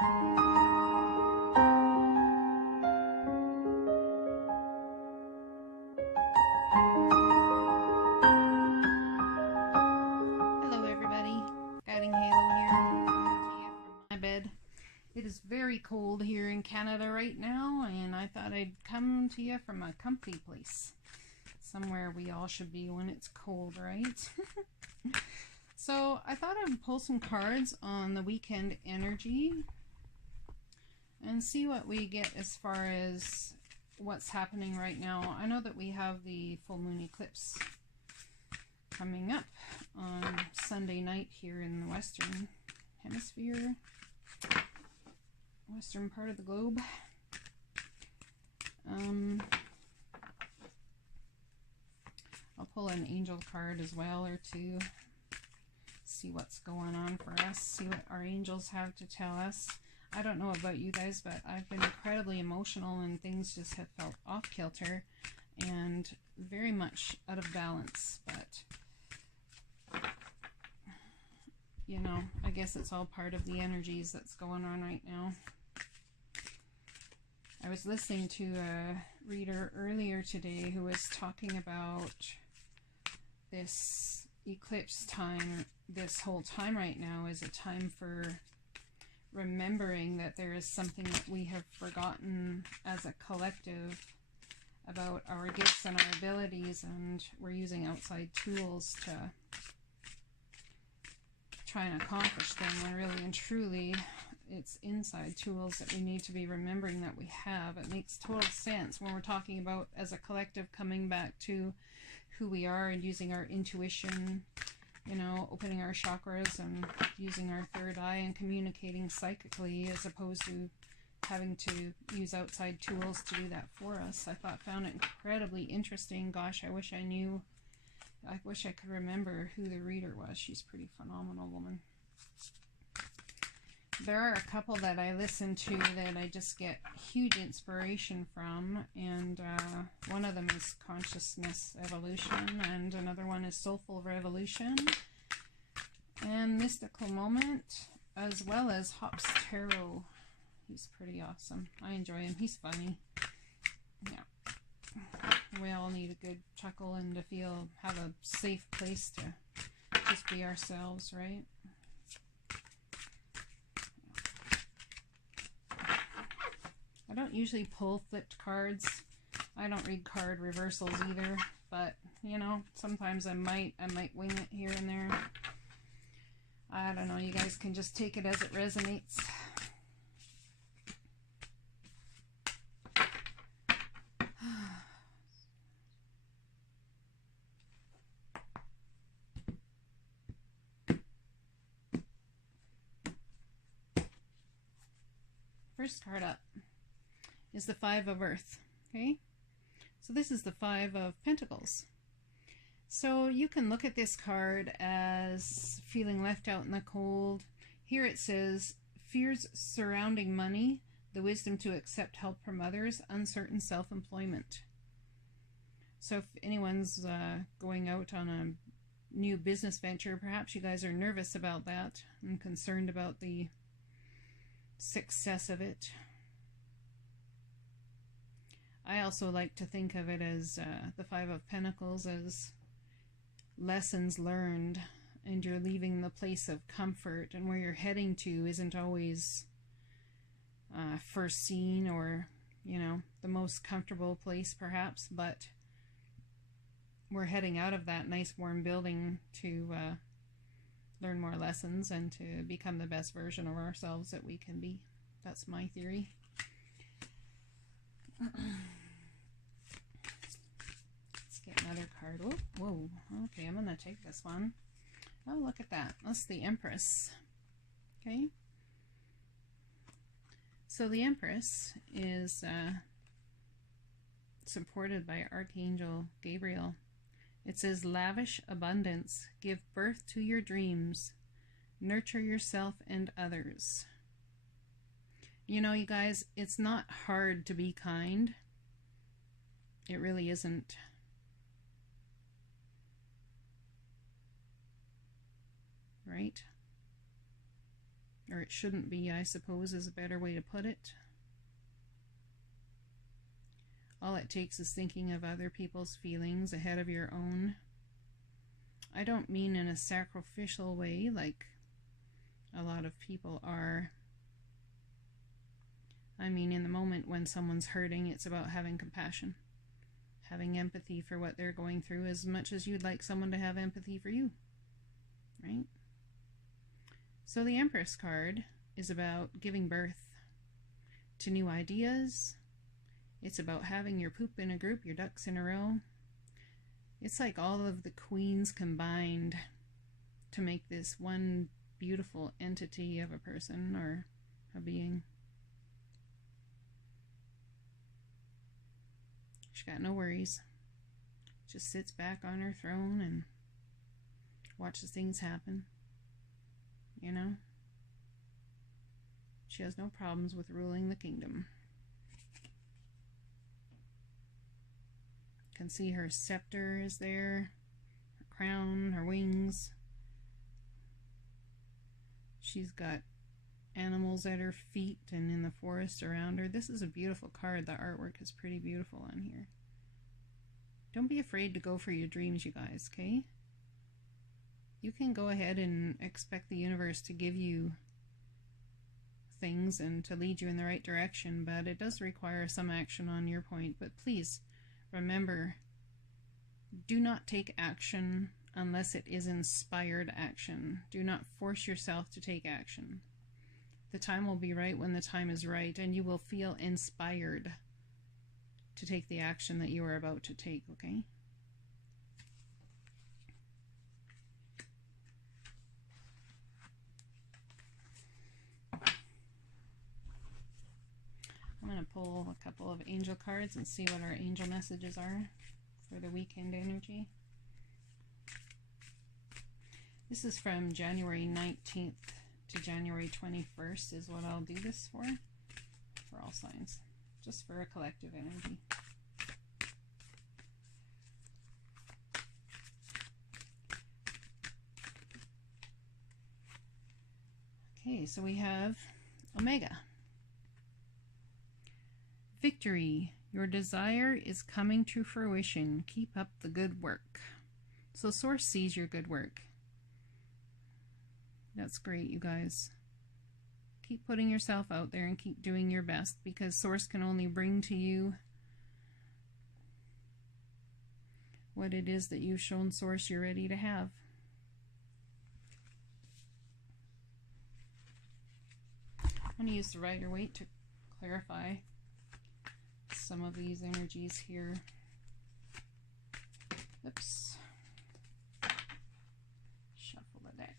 Hello everybody, Guiding Halo here, coming to you from my bed. It is very cold here in Canada right now, and I thought I'd come to you from a comfy place. Somewhere we all should be when it's cold, right? So I thought I'd pull some cards on the weekend energy and see what we get as far as what's happening right now. I know that we have the full moon eclipse coming up on Sunday night here in the Western Hemisphere, western part of the globe. I'll pull an angel card as well or two, see what's going on for us, see what our angels have to tell us. I don't know about you guys, but I've been incredibly emotional and things just have felt off kilter and very much out of balance, but you know, I guess it's all part of the energies that's going on right now. I was listening to a reader earlier today who was talking about this eclipse time. This whole time right now is a time for remembering that there is something that we have forgotten as a collective about our gifts and our abilities, and we're using outside tools to try and accomplish them, when really and truly it's inside tools that we need to be remembering that we have. It makes total sense when we're talking about as a collective coming back to who we are and using our intuition, you know, opening our chakras and using our third eye and communicating psychically, as opposed to having to use outside tools to do that for us. Found it incredibly interesting. Gosh, I wish I could remember who the reader was. She's a pretty phenomenal woman. There are a couple that I listen to that I just get huge inspiration from, and one of them is Consciousness Evolution, and another one is Soulful Revolution, and Mystical Moment, as well as Hops Tarot. He's pretty awesome. I enjoy him. He's funny. Yeah. We all need a good chuckle and to have a safe place to just be ourselves, right? I don't usually pull flipped cards. I don't read card reversals either, but you know, sometimes I might wing it here and there. I don't know, you guys can just take it as it resonates. First card up is the Five of Earth. Okay, so this is the Five of Pentacles. So you can look at this card as feeling left out in the cold. Here it says fears surrounding money, the wisdom to accept help from others, uncertain self-employment. So if anyone's going out on a new business venture, perhaps you guys are nervous about that and concerned about the success of it. I also like to think of it as the Five of Pentacles as lessons learned, and you're leaving the place of comfort, and where you're heading to isn't always first seen or, you know, the most comfortable place perhaps, but we're heading out of that nice warm building to learn more lessons and to become the best version of ourselves that we can be. That's my theory. Let's get another card. Whoa. Okay, I'm going to take this one. Oh, look at that. That's the Empress. Okay. So the Empress is supported by Archangel Gabriel. It says, lavish abundance, give birth to your dreams, nurture yourself and others. You know, you guys, it's not hard to be kind. It really isn't. Right? Or it shouldn't be, I suppose, is a better way to put it. All it takes is thinking of other people's feelings ahead of your own. I don't mean in a sacrificial way like a lot of people are. I mean in the moment when someone's hurting, it's about having compassion, having empathy for what they're going through as much as you'd like someone to have empathy for you, right? So the Empress card is about giving birth to new ideas. It's about having your poop in a group, your ducks in a row. It's like all of the queens combined to make this one beautiful entity of a person or a being. She's got no worries. Just sits back on her throne and watches things happen. You know? She has no problems with ruling the kingdom. Can see her scepter is there, her crown, her wings. She's got animals at her feet and in the forest around her. This is a beautiful card. The artwork is pretty beautiful on here. Don't be afraid to go for your dreams, you guys, okay? You can go ahead and expect the universe to give you things and to lead you in the right direction, but it does require some action on your point. But please, remember, do not take action unless it is inspired action. Do not force yourself to take action. The time will be right when the time is right, and you will feel inspired to take the action that you are about to take, okay? I'm going to pull a couple of angel cards and see what our angel messages are for the weekend energy. This is from January 19th to January 21st is what I'll do this for all signs, just for a collective energy. Okay, so we have Omega. Victory. Your desire is coming to fruition. Keep up the good work. So Source sees your good work. That's great, you guys. Keep putting yourself out there and keep doing your best, because Source can only bring to you what it is that you've shown Source you're ready to have. I'm going to use the Rider-Waite to clarify some of these energies here. Oops. Shuffle the deck.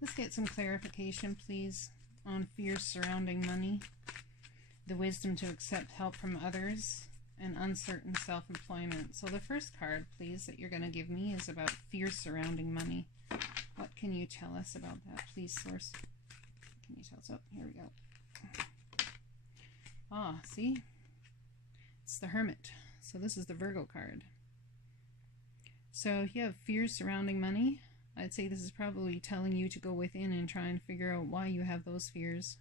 Let's get some clarification, please, on fears surrounding money, the wisdom to accept help from others, and uncertain self-employment. So the first card, please, that you're going to give me is about fears surrounding money. What can you tell us about that, please, Source? Can you tell us? Oh, here we go. Ah, see? It's the Hermit. So this is the Virgo card. So if you have fears surrounding money, I'd say this is probably telling you to go within and try and figure out why you have those fears.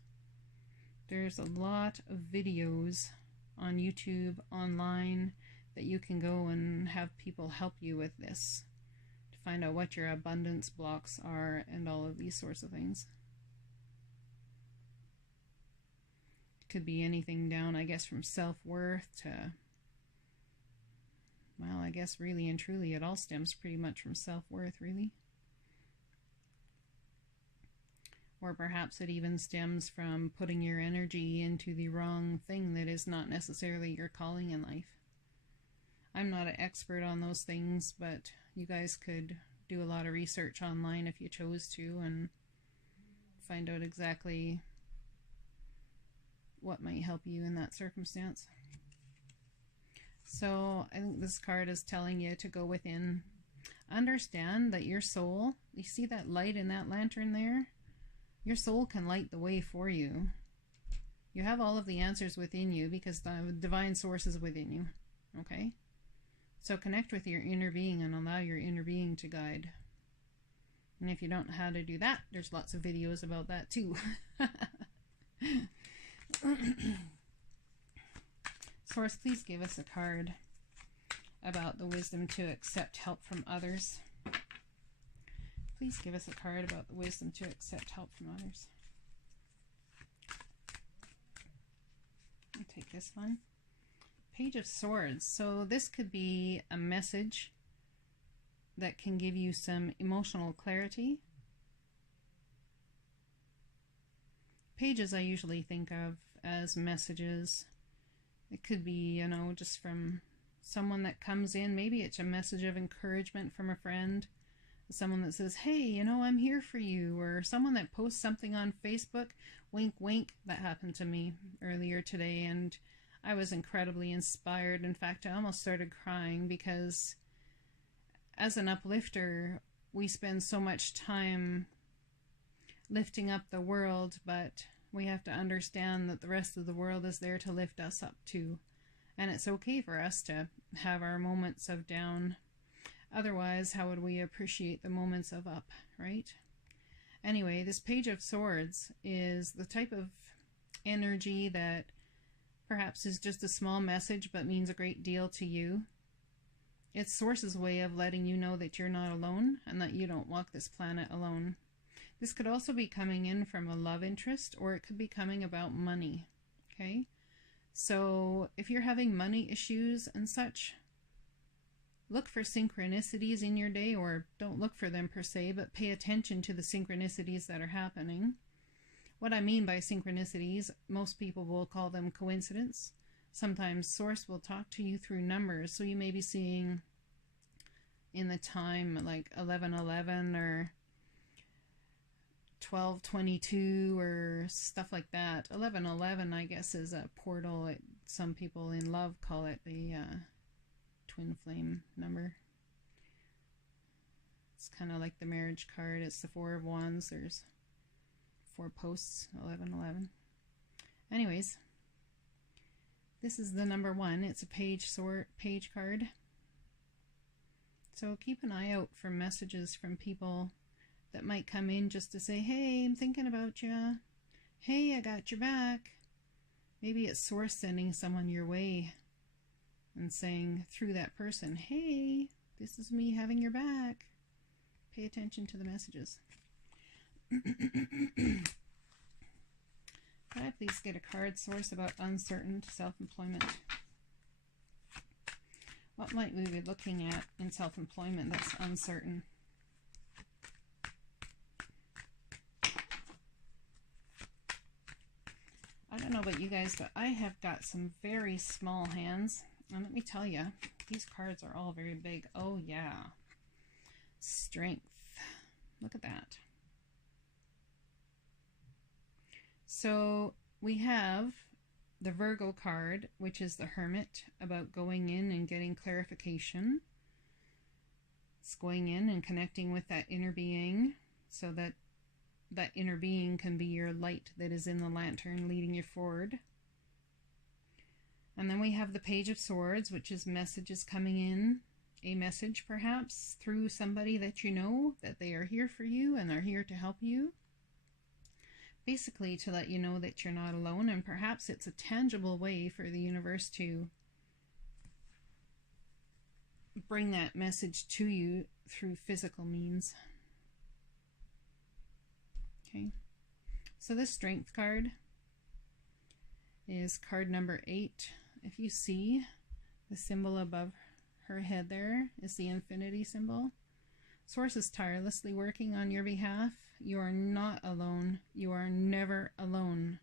There's a lot of videos on YouTube, online, that you can go and have people help you with this to find out what your abundance blocks are and all of these sorts of things. It could be anything down, I guess, from self-worth to, well, I guess really and truly it all stems pretty much from self-worth, really. Or perhaps it even stems from putting your energy into the wrong thing that is not necessarily your calling in life. I'm not an expert on those things, but you guys could do a lot of research online if you chose to and find out exactly what might help you in that circumstance. So I think this card is telling you to go within. understand that your soul, you see that light in that lantern there? Your soul can light the way for you. You have all of the answers within you because the divine source is within you. Okay? So connect with your inner being and allow your inner being to guide. And if you don't know how to do that, there's lots of videos about that too. Source, please give us a card about the wisdom to accept help from others. Please give us a card about the wisdom to accept help from others. I'll take this one. Page of Swords. So this could be a message that can give you some emotional clarity. Pages I usually think of as messages. It could be, you know, just from someone that comes in. Maybe it's a message of encouragement from a friend. Someone that says, hey, you know, I'm here for you. Or someone that posts something on Facebook. Wink, wink. That happened to me earlier today, and I was incredibly inspired. In fact, I almost started crying because as an uplifter, we spend so much time lifting up the world, but we have to understand that the rest of the world is there to lift us up too. And it's okay for us to have our moments of down. Otherwise, how would we appreciate the moments of up, right? Anyway, this Page of Swords is the type of energy that perhaps is just a small message but means a great deal to you. It's Source's way of letting you know that you're not alone and that you don't walk this planet alone. This could also be coming in from a love interest, or it could be coming about money, okay? So if you're having money issues and such, look for synchronicities in your day, or don't look for them per se, but pay attention to the synchronicities that are happening. What I mean by synchronicities, most people will call them coincidence. Sometimes Source will talk to you through numbers, so you may be seeing in the time like 11:11 or 12:22 or stuff like that. 11:11, I guess, is a portal. Some people in love call it the twin flame number. It's kind of like the marriage card. It's the Four of Wands. There's 4 posts, 11:11. Anyways, this is the number 1. It's a page card. So keep an eye out for messages from people that might come in just to say, hey, I'm thinking about you. Hey, I got your back. Maybe it's Source sending someone your way and saying through that person, hey, this is me having your back. Pay attention to the messages. Could I please get a card, Source, about uncertain self-employment? What might we be looking at in self-employment that's uncertain? I don't know about you guys, but I have got some very small hands. And let me tell you, these cards are all very big. Oh, yeah. Strength. Look at that. So we have the Virgo card, which is the Hermit, about going in and getting clarification. It's going in and connecting with that inner being so that that inner being can be your light that is in the lantern leading you forward. And then we have the Page of Swords, which is messages coming in, a message perhaps through somebody that you know, that they are here for you and are here to help you. Basically to let you know that you're not alone, and perhaps it's a tangible way for the universe to bring that message to you through physical means. Okay, so this Strength card is card number 8. If you see the symbol above her head, there is the infinity symbol. Source is tirelessly working on your behalf. You are not alone. You are never alone.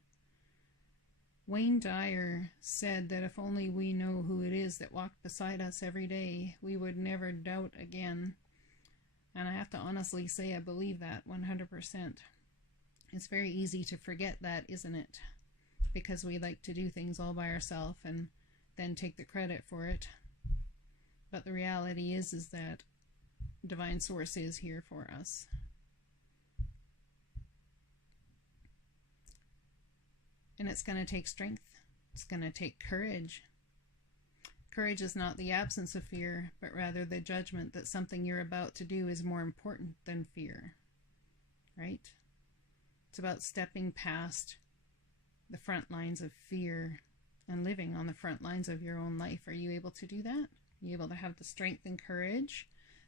Wayne Dyer said that if only we know who it is that walked beside us every day, we would never doubt again. And I have to honestly say I believe that 100%. It's very easy to forget that, isn't it? Because we like to do things all by ourselves and then take the credit for it. But the reality is that Divine Source is here for us. And it's going to take strength. It's going to take courage. Courage is not the absence of fear, but rather the judgment that something you're about to do is more important than fear. Right? It's about stepping past the front lines of fear and living on the front lines of your own life. Are you able to do that? Are you able to have the strength and courage?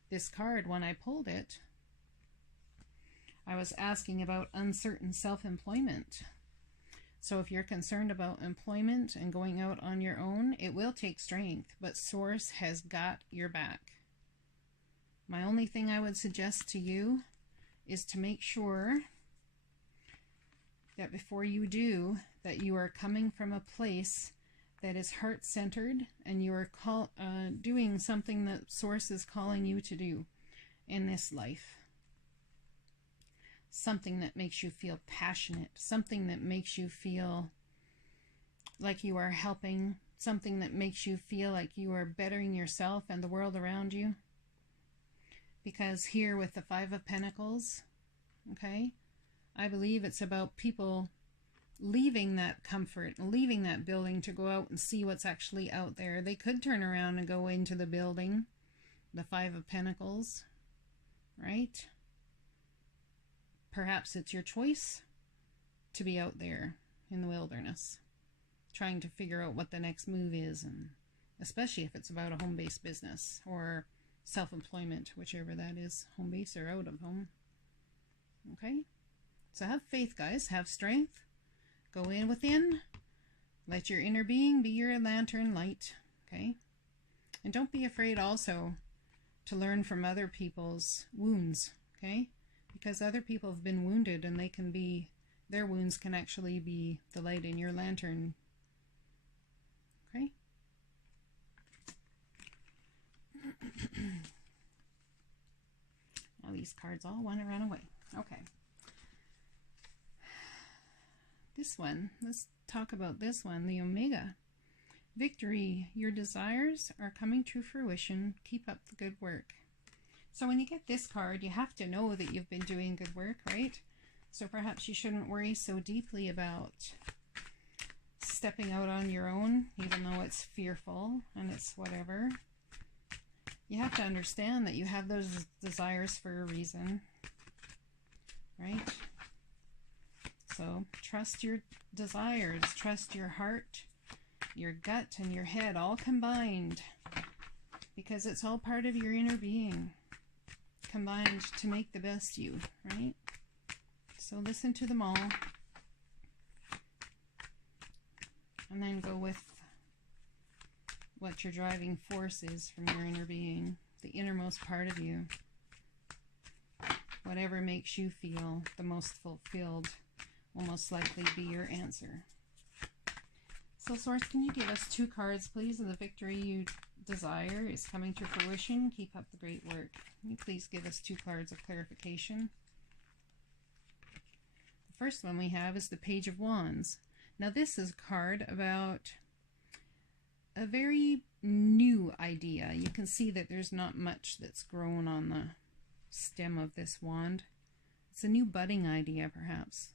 This card, when I pulled it, I was asking about uncertain self-employment. So if you're concerned about employment and going out on your own, it will take strength, but Source has got your back. My only thing I would suggest to you is to make sure that before you do, that you are coming from a place that is heart-centered and you are doing something that Source is calling you to do in this life. Something that makes you feel passionate, something that makes you feel like you are helping, something that makes you feel like you are bettering yourself and the world around you. Because here with the Five of Pentacles, okay, I believe it's about people leaving that comfort, leaving that building to go out and see what's actually out there. They could turn around and go into the building, the Five of Pentacles, right? Perhaps it's your choice to be out there in the wilderness, trying to figure out what the next move is, and especially if it's about a home-based business or self-employment, whichever that is, home base or out of home. Okay? So have faith, guys. Have strength. Go in within. Let your inner being be your lantern light. Okay? And don't be afraid also to learn from other people's wounds. Okay? Because other people have been wounded, and they can be, their wounds can actually be the light in your lantern. Okay? Now these cards all want to run away. Okay. This one, let's talk about this one, the Omega. Victory, your desires are coming to fruition. Keep up the good work. So when you get this card, you have to know that you've been doing good work, right? So perhaps you shouldn't worry so deeply about stepping out on your own, even though it's fearful and it's whatever. You have to understand that you have those desires for a reason, right? So trust your desires, trust your heart, your gut, and your head all combined, because it's all part of your inner being, combined to make the best you, right? So listen to them all, and then go with what your driving force is from your inner being, the innermost part of you. Whatever makes you feel the most fulfilled will most likely be your answer. So Source, can you give us 2 cards, please, of the victory you desire is coming to fruition? Keep up the great work. Can you please give us 2 cards of clarification? The first one we have is the Page of Wands. Now this is a card about a very new idea. You can see that there's not much that's grown on the stem of this wand. It's a new budding idea, perhaps.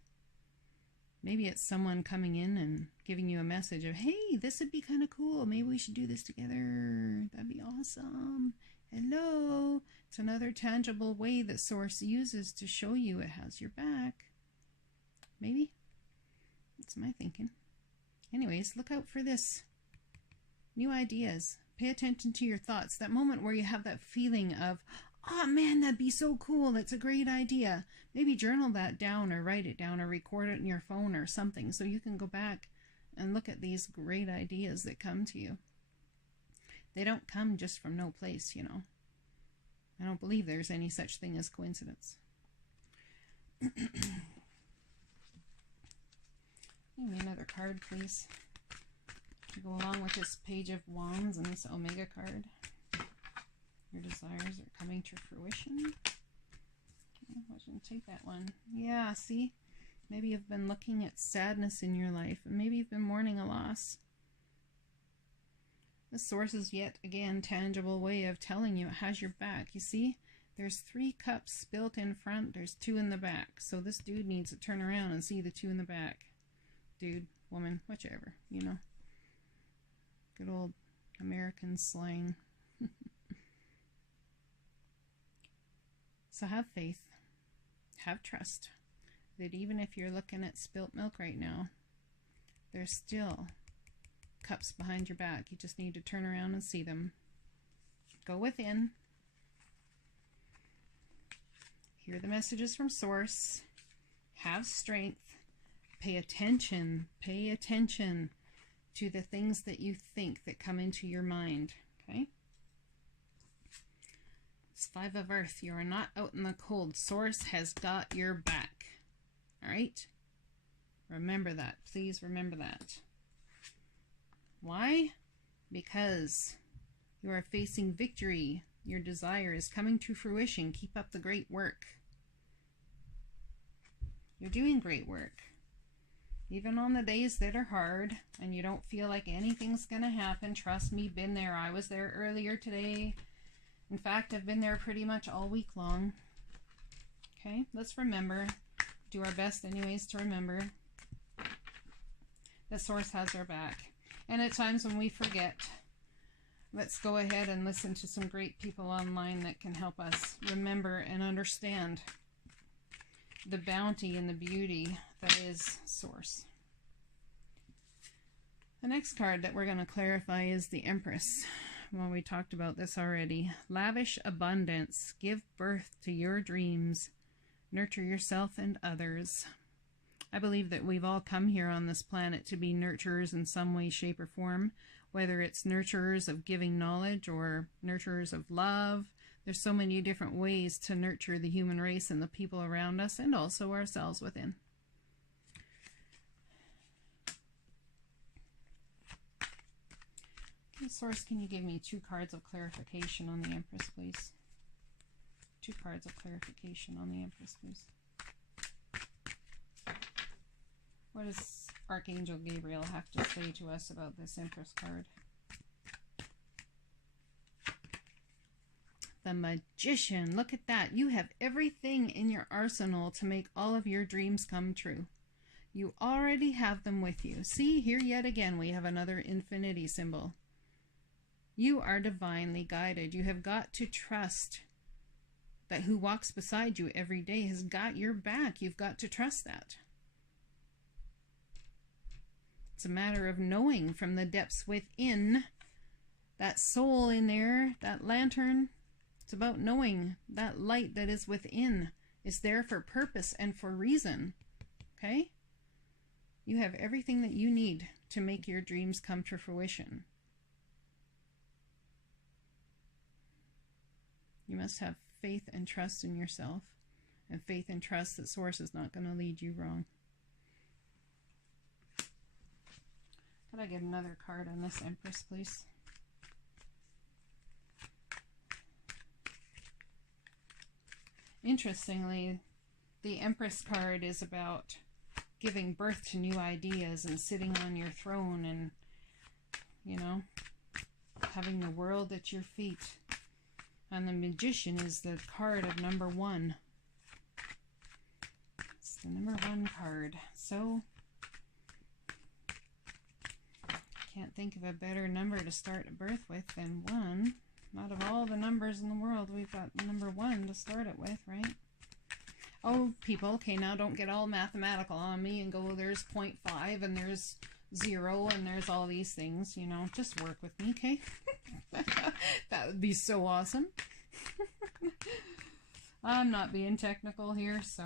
Maybe it's someone coming in and giving you a message of, hey, this would be kind of cool. Maybe we should do this together. That'd be awesome. Hello. It's another tangible way that Source uses to show you it has your back. Maybe. That's my thinking. Anyways, look out for this. New ideas. Pay attention to your thoughts. That moment where you have that feeling of, oh man, that'd be so cool. That's a great idea. Maybe journal that down or write it down or record it in your phone or something so you can go back and look at these great ideas that come to you. They don't come just from no place, you know. I don't believe there's any such thing as coincidence. Give me another card, please, to go along with this Page of Wands and this Omega card. Your desires are coming to fruition. Okay, I shouldn't take that one. Yeah, see? Maybe you've been looking at sadness in your life, and maybe you've been mourning a loss. The Source is yet again tangible way of telling you it has your back. You see? There's 3 cups built in front. There's 2 in the back. So this dude needs to turn around and see the 2 in the back. Dude, woman, whichever, you know. Good old American slang. So have faith. Have trust. That even if you're looking at spilt milk right now, there's still cups behind your back. You just need to turn around and see them. Go within. Hear the messages from Source. Have strength. Pay attention. Pay attention to the things that you think that come into your mind. Okay? It's 5 of Earth. You are not out in the cold. Source has got your back. All right? Remember that. Please remember that. Why? Because you are facing victory. Your desire is coming to fruition. Keep up the great work. You're doing great work. Even on the days that are hard and you don't feel like anything's going to happen, trust me, been there. I was there earlier today. In fact, I've been there pretty much all week long. Okay, let's remember. Do our best anyways to remember that Source has our back. And at times when we forget, let's go ahead and listen to some great people online that can help us remember and understand the bounty and the beauty that is Source. The next card that we're going to clarify is the Empress. Well, we talked about this already. Lavish abundance. Give birth to your dreams. Nurture yourself and others. I believe that we've all come here on this planet to be nurturers in some way, shape, or form. Whether it's nurturers of giving knowledge or nurturers of love. There's so many different ways to nurture the human race and the people around us and also ourselves within. Okay, Source, can you give me 2 cards of clarification on the Empress, please? 2 cards of clarification on the Empress, please. What does Archangel Gabriel have to say to us about this Empress card? The Magician. Look at that. You have everything in your arsenal to make all of your dreams come true. You already have them with you. See, here yet again we have another infinity symbol. You are divinely guided. You have got to trust that who walks beside you every day has got your back. You've got to trust that. It's a matter of knowing from the depths within, that soul in there, that lantern. It's about knowing that light that is within is there for purpose and for reason. Okay? You have everything that you need to make your dreams come to fruition. You must have faith and trust in yourself, and faith and trust that Source is not going to lead you wrong. Could I get another card on this Empress, please? Interestingly, the Empress card is about giving birth to new ideas and sitting on your throne and, you know, having the world at your feet. And the Magician is the card of number 1. It's the number 1 card. So, can't think of a better number to start a birth with than 1. Out of all the numbers in the world, we've got number 1 to start it with, right? Oh, people, okay, now don't get all mathematical on me and go, there's 0.5 and there's 0 and there's all these things, you know. Just work with me, okay? That would be so awesome. I'm not being technical here, so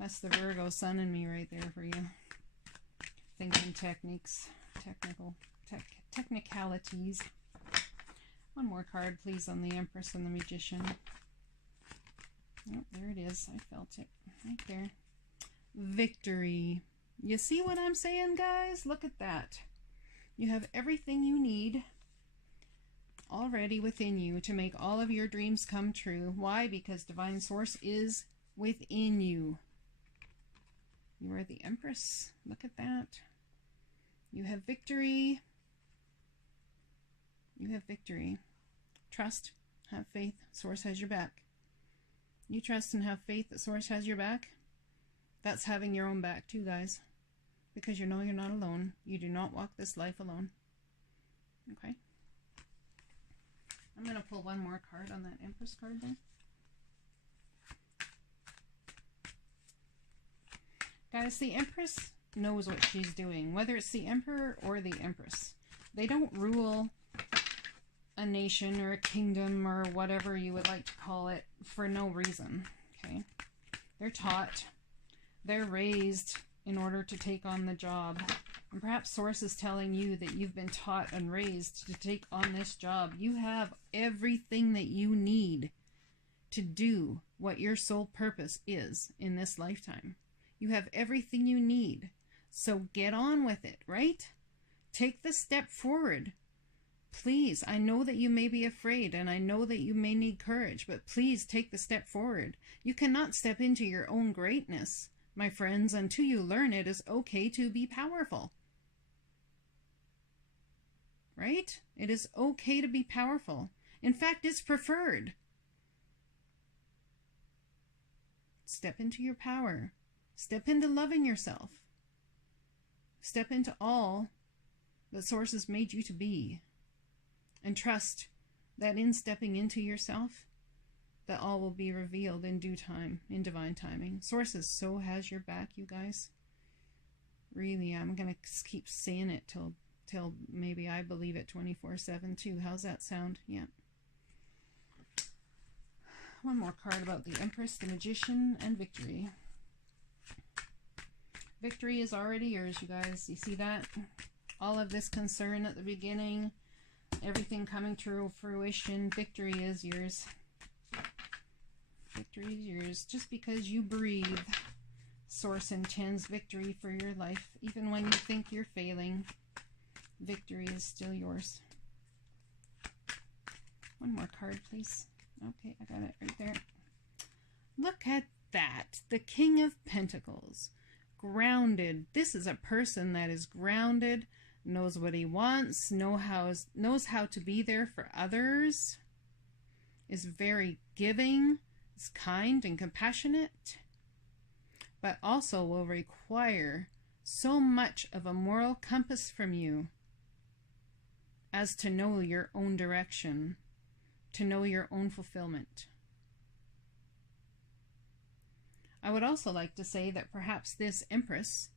that's the Virgo sun in me right there for you. Thinking techniques, technicalities. One more card, please, on the Empress and the Magician. Oh, there it is. I felt it right there. Victory. You see what I'm saying, guys? Look at that. You have everything you need already within you to make all of your dreams come true. Why? Because Divine Source is within you. You are the Empress. Look at that. You have victory. You have victory. Trust Have faith. Source has your back. You trust and have faith that Source has your back. That's having your own back too, guys. Because you know you're not alone. You do not walk this life alone. Okay? I'm going to pull one more card on that Empress card there. Guys, the Empress knows what she's doing. Whether it's the Emperor or the Empress. They don't rule a nation or a kingdom or whatever you would like to call it for no reason. Okay? They're taught. They're raised in order to take on the job. And perhaps Source is telling you that you've been taught and raised to take on this job. You have everything that you need to do what your sole purpose is in this lifetime. You have everything you need. So get on with it, right? Take the step forward. Please, I know that you may be afraid and I know that you may need courage, but please take the step forward. You cannot step into your own greatness, my friends, until you learn it is okay to be powerful. Right? It is okay to be powerful. In fact, it's preferred. Step into your power. Step into loving yourself. Step into all that Source has made you to be. And trust that in stepping into yourself, that all will be revealed in due time, in divine timing. Source so has your back, you guys. Really, I'm going to keep saying it till maybe I believe it 24/7 too. How's that sound? Yeah. One more card about the Empress, the Magician, and Victory. Victory is already yours, you guys. You see that? All of this concern at the beginning, everything coming to fruition, victory is yours. Victory is yours. Just because you breathe, Source intends victory for your life. Even when you think you're failing, victory is still yours. One more card, please. Okay, I got it right there. Look at that. The King of Pentacles. Grounded. This is a person that is grounded, knows what he wants, knows how to be there for others, is very giving, is kind and compassionate, but also will require so much of a moral compass from you as to know your own direction, to know your own fulfillment. I would also like to say that perhaps this Empress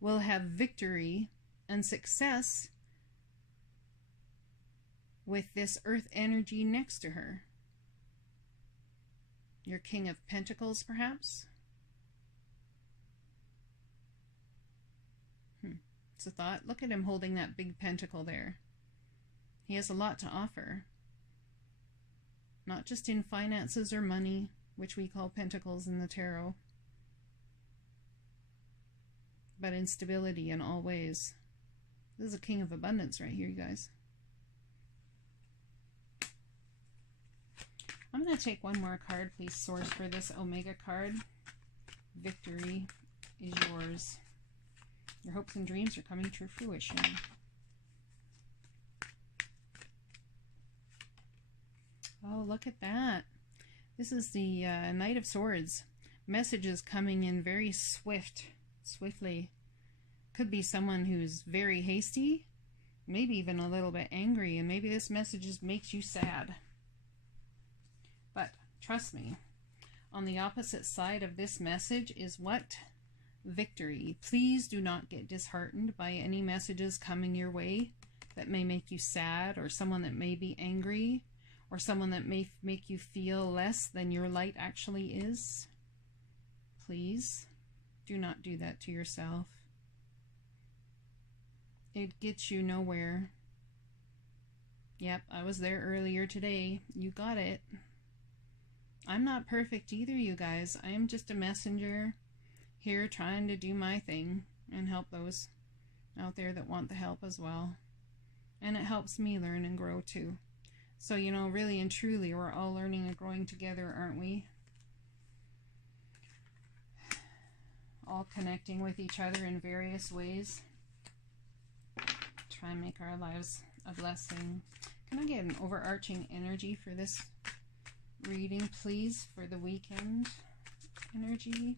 will have victory and success with this earth energy next to her. Your King of Pentacles, perhaps? It's a thought. Look at him holding that big pentacle there. He has a lot to offer. Not just in finances or money, which we call pentacles in the tarot, but in stability in all ways. This is a King of Abundance right here, you guys. I'm going to take one more card, please, Source, for this Omega card. Victory is yours. Your hopes and dreams are coming to fruition. Oh, look at that. This is the Knight of Swords. Messages coming in very swiftly. Could be someone who's very hasty, maybe even a little bit angry, and maybe this message just makes you sad. But trust me, on the opposite side of this message is what? Victory. Please do not get disheartened by any messages coming your way that may make you sad, or someone that may be angry, or someone that may make you feel less than your light actually is. Please do not do that to yourself. It gets you nowhere. Yep, I was there earlier today. You got it. I'm not perfect either, you guys. I am just a messenger here trying to do my thing and help those out there that want the help as well. And it helps me learn and grow too. So, you know, really and truly, we're all learning and growing together, aren't we? All connecting with each other in various ways. Try and make our lives a blessing. Can I get an overarching energy for this reading, please, for the weekend energy?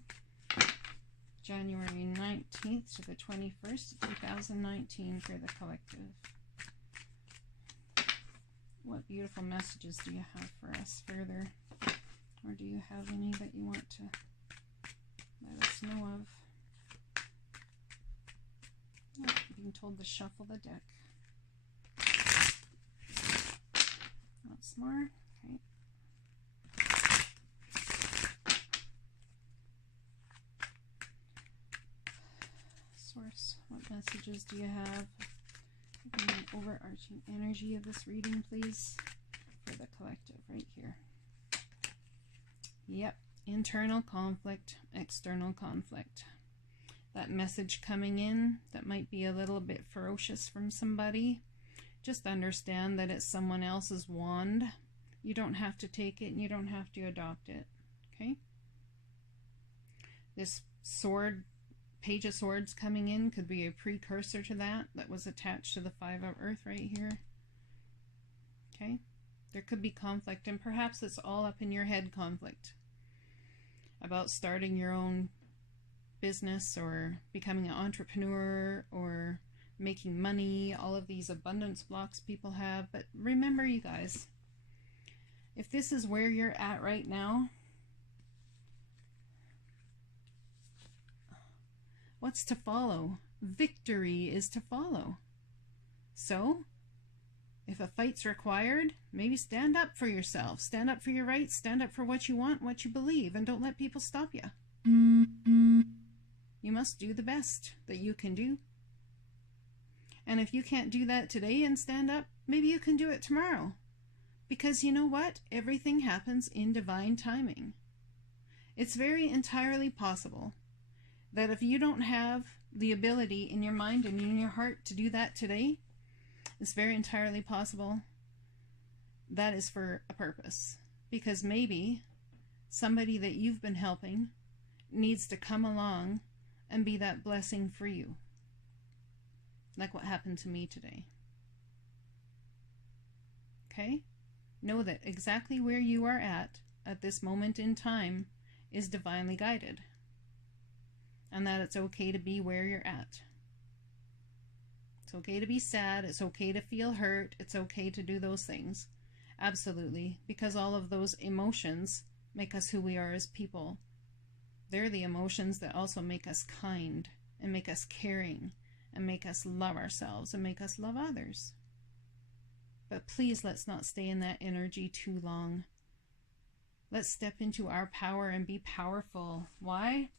January 19th to the 21st, 2019 for the collective. What beautiful messages do you have for us further? Or do you have any that you want to let us know of? Oh, being told to shuffle the deck. Once more. Okay. Source, what messages do you have? Give me an overarching energy of this reading, please, for the collective right here. Yep, internal conflict, external conflict. That message coming in that might be a little bit ferocious from somebody, just understand that it's someone else's wand. You don't have to take it and you don't have to adopt it, okay? This sword, Page of Swords coming in could be a precursor to that was attached to the Five of Earth right here, okay? There could be conflict, and perhaps it's all up in your head conflict about starting your own business or becoming an entrepreneur or making money, all of these abundance blocks people have. But remember, you guys, if this is where you're at right now, what's to follow? Victory is to follow. So, if a fight's required, maybe stand up for yourself. Stand up for your rights. Stand up for what you want, what you believe, and don't let people stop you. You must do the best that you can do. And if you can't do that today and stand up, maybe you can do it tomorrow. Because you know what? Everything happens in divine timing. It's very entirely possible that if you don't have the ability in your mind and in your heart to do that today, it's very entirely possible that is for a purpose. Because maybe somebody that you've been helping needs to come along and be that blessing for you. Like what happened to me today. Okay? Know that exactly where you are at this moment in time is divinely guided. And that it's okay to be where you're at. It's okay to be sad. It's okay to feel hurt. It's okay to do those things. Absolutely. Because all of those emotions make us who we are as people. They're the emotions that also make us kind and make us caring and make us love ourselves and make us love others. But please, let's not stay in that energy too long. Let's step into our power and be powerful. Why?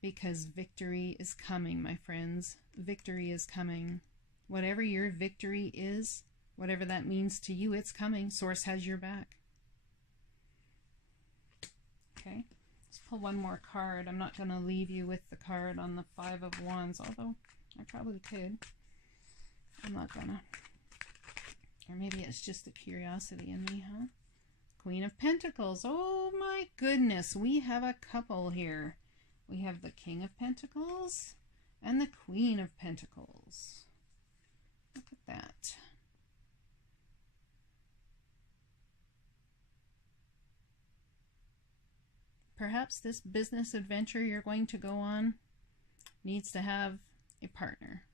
Because victory is coming, my friends. Victory is coming. Whatever your victory is, whatever that means to you, it's coming. Source has your back. Okay, let's pull one more card. I'm not going to leave you with the card on the Five of Wands, although I probably could. I'm not gonna. Or maybe it's just a curiosity in me, huh? Queen of Pentacles. Oh my goodness, we have a couple here. We have the King of Pentacles and the Queen of Pentacles. Look at that. Perhaps this business adventure you're going to go on needs to have a partner.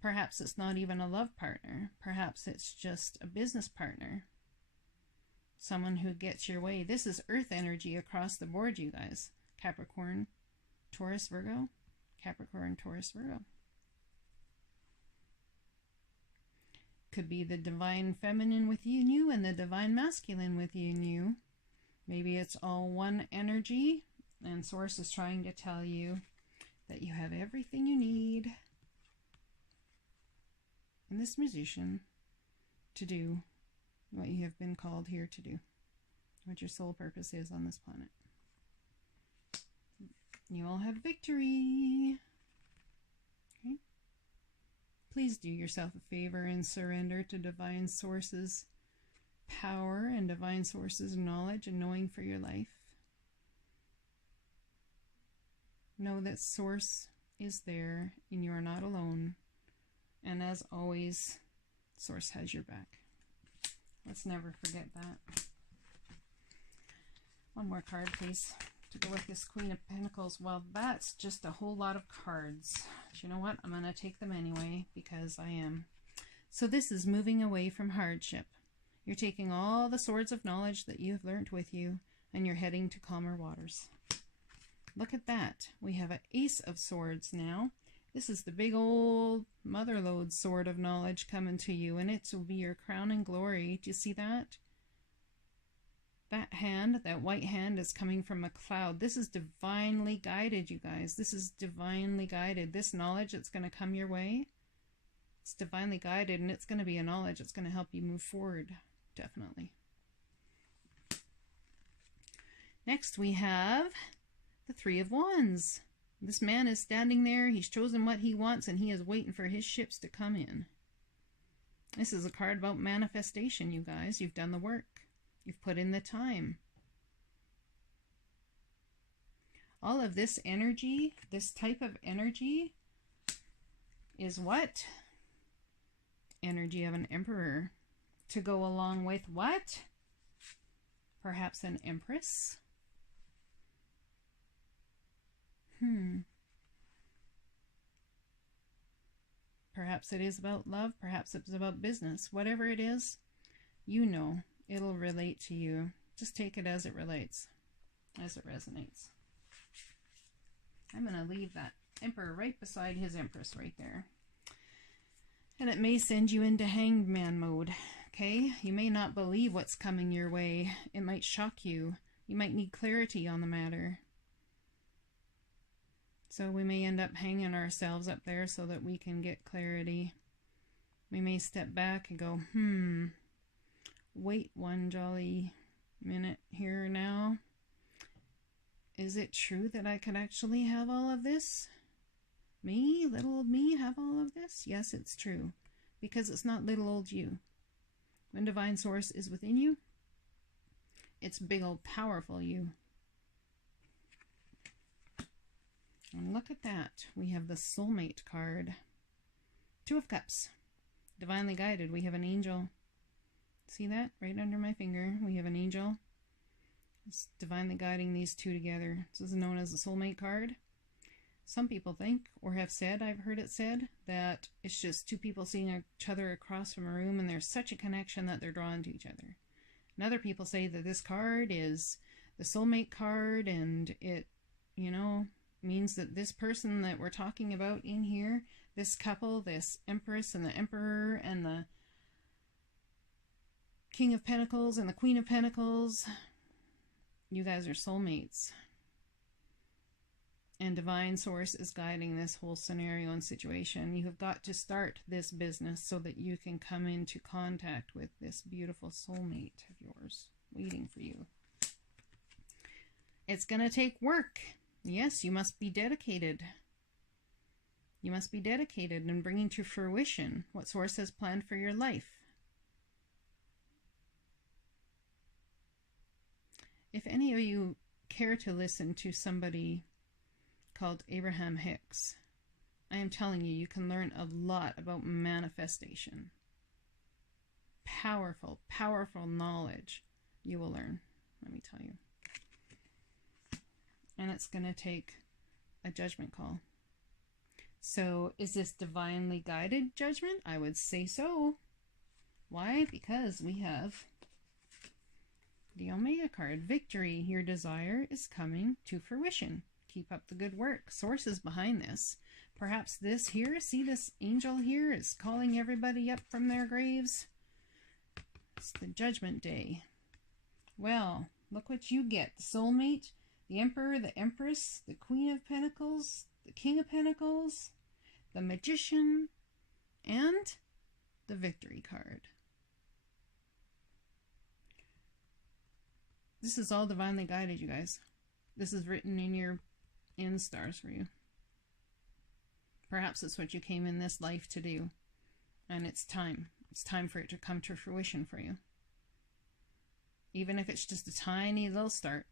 Perhaps it's not even a love partner. Perhaps it's just a business partner. Someone who gets your way. This is earth energy across the board, you guys. Capricorn, Taurus, Virgo. Capricorn, Taurus, Virgo. Could be the divine feminine within you and the divine masculine within you. Maybe it's all one energy, and Source is trying to tell you that you have everything you need in this musician to do what you have been called here to do, what your soul purpose is on this planet. You all have victory. Okay. Please do yourself a favor and surrender to Divine Source's power and Divine Source's knowledge and knowing for your life. Know that Source is there and you are not alone. And as always, Source has your back. Let's never forget that. One more card, please, to go with this Queen of Pentacles. Well, that's just a whole lot of cards. But you know what? I'm going to take them anyway because I am. So this is moving away from hardship. You're taking all the swords of knowledge that you have learned with you, and you're heading to calmer waters. Look at that. We have an Ace of Swords now. This is the big old motherlode sword of knowledge coming to you, and it will be your crown and glory. Do you see that? That hand, that white hand, is coming from a cloud. This is divinely guided, you guys. This is divinely guided. This knowledge that's going to come your way, it's divinely guided, and it's going to be a knowledge that's going to help you move forward, definitely. Next, we have the Three of Wands. This man is standing there. He's chosen what he wants, and he is waiting for his ships to come in. This is a card about manifestation, you guys. You've done the work. You've put in the time. All of this energy, this type of energy, is what? Energy of an emperor. To go along with what? Perhaps an empress? Perhaps it is about love. Perhaps it's about business. Whatever it is, you know, it'll relate to you. Just take it as it relates, as it resonates. I'm going to leave that emperor right beside his empress right there. And it may send you into hanged man mode. Okay? You may not believe what's coming your way. It might shock you. You might need clarity on the matter. So we may end up hanging ourselves up there so that we can get clarity. We may step back and go, wait one jolly minute here now. Is it true that I could actually have all of this? Me, little old me, have all of this? Yes, it's true. Because it's not little old you. When Divine Source is within you, it's big old powerful you. And look at that. We have the Soulmate card. Two of Cups. Divinely guided. We have an angel. See that? Right under my finger. We have an angel. It's divinely guiding these two together. This is known as the Soulmate card. Some people think, or have said, I've heard it said, that it's just two people seeing each other across from a room and there's such a connection that they're drawn to each other. And other people say that this card is the Soulmate card, and it, you know, means that this person that we're talking about in here, this couple, this Empress and the Emperor and the King of Pentacles and the Queen of Pentacles, you guys are soulmates. And Divine Source is guiding this whole scenario and situation. You have got to start this business so that you can come into contact with this beautiful soulmate of yours waiting for you. It's going to take work. Yes, you must be dedicated. You must be dedicated in bringing to fruition what Source has planned for your life. If any of you care to listen to somebody called Abraham Hicks, I am telling you, you can learn a lot about manifestation. Powerful, powerful knowledge you will learn, let me tell you. And it's going to take a judgment call. So is this divinely guided judgment? I would say so. Why? Because we have the Omega card. Victory. Your desire is coming to fruition. Keep up the good work. Source is behind this. Perhaps this here, see this angel here is calling everybody up from their graves. It's the judgment day. Well, look what you get. The soulmate, the Emperor, the Empress, the Queen of Pentacles, the King of Pentacles, the Magician, and the Victory card. This is all divinely guided, you guys. This is written in your stars for you. Perhaps it's what you came in this life to do. And it's time. It's time for it to come to fruition for you. Even if it's just a tiny little start.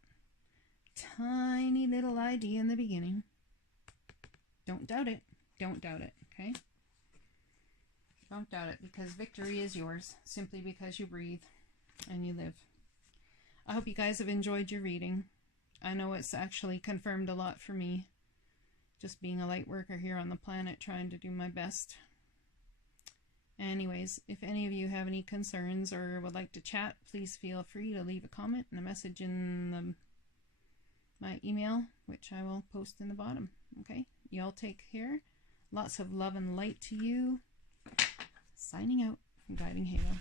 Tiny little idea in the beginning. Don't doubt it. Don't doubt it, okay? Don't doubt it, because victory is yours simply because you breathe and you live. I hope you guys have enjoyed your reading. I know it's actually confirmed a lot for me, just being a light worker here on the planet, trying to do my best. Anyways, if any of you have any concerns or would like to chat, please feel free to leave a comment and a message in my email, which I will post in the bottom. Okay, y'all take care. Lots of love and light to you. Signing out from Guiding Halo.